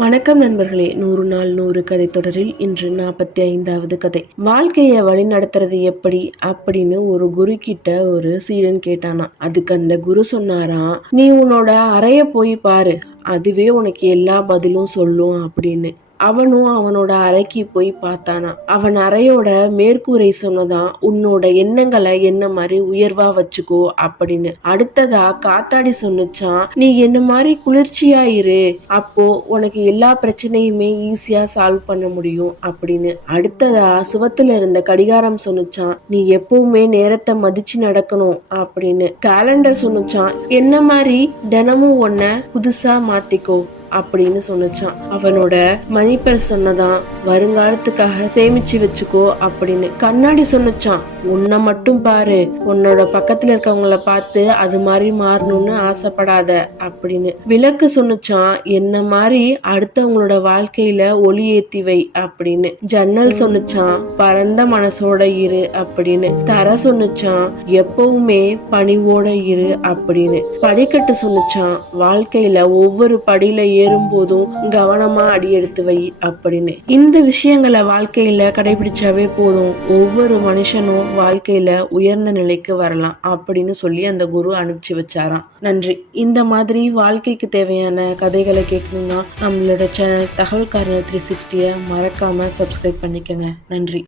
வணக்கம் நண்பர்களே. 100 நாள் 100 கதை தொடரில் இன்று 45வது கதை. வாழ்க்கையை வழி நடத்துறது எப்படி அப்படின்னு ஒரு குரு கிட்ட ஒரு சீடன் கேட்டானா. அதுக்கு அந்த குரு சொன்னாராம், நீ உன்னோட அறைய போய் பாரு, அதுவே உனக்கு எல்லா பதிலும் சொல்லும் அப்படின்னு. அவனும் அவனோட அறைக்கு போய் பார்த்தானா. அவன் அறையோட மேற்கூரை சொன்னதான், உன்னோட எண்ணங்களை என்ன மாதிரி உயர்வா வச்சுக்கோ அப்படின்னு. அடுத்ததா காத்தாடி சொன்னுச்சான், நீ என்ன மாதிரி குளிர்ச்சியா இரு, அப்போ உனக்கு எல்லா பிரச்சனையுமே ஈஸியா சால்வ் பண்ண முடியும் அப்படின்னு. அடுத்ததா சுவத்துல இருந்த கடிகாரம் சொன்னுச்சான், நீ எப்பவுமே நேரத்தை மதிச்சு நடக்கணும் அப்படின்னு. கேலண்டர் சொன்னுச்சான், என்ன மாதிரி தினமும் ஒன்ன புதுசா மாத்திக்கோ அப்படின்னு சொன்னிச்சான். அவனோட மணிப்பர் சொன்னதான், வருங்காலத்துக்காக சேமிச்சு வச்சுக்கோ அப்படின்னு. கண்ணாடி சொன்னிச்சான், உன்னை மட்டும் பாரு, உன்னோட பக்கத்துல இருக்கவங்கள பார்த்து அது மாதிரி மாறணும்னு ஆசைப்படாத அப்படின்னு. விளக்கு சொன்னிச்சான், என்ன மாதிரி அடுத்தவங்களோட வாழ்க்கையில ஒளி ஏத்தி வை அப்படின்னு. ஜன்னல் சொன்னிச்சான், பரந்த மனசோட இரு அப்படின்னு. தர சொன்னிச்சான், எப்பவுமே பணிவோட இரு அப்படின்னு. படிக்கட்டு சொன்னிச்சான், வாழ்க்கையில ஒவ்வொரு படியில ஏறும்போதும் கவனமா அடி எடுத்து வை அப்படின்னு. இந்த விஷயங்களை வாழ்க்கையில கடைபிடிச்சாவே போதும், ஒவ்வொரு மனுஷனும் வாழ்க்கையில உயர்ந்த நிலைக்கு வரலாம் அப்படின்னு சொல்லி அந்த குரு அனுப்பிச்சு வச்சாராம். நன்றி. இந்த மாதிரி வாழ்க்கைக்கு தேவையான கதைகளை கேட்கணும்னா நம்மளோட சேனல் தகவல் கார்னர் 360 மறக்காம சப்ஸ்கிரைப் பண்ணிக்கங்க. நன்றி.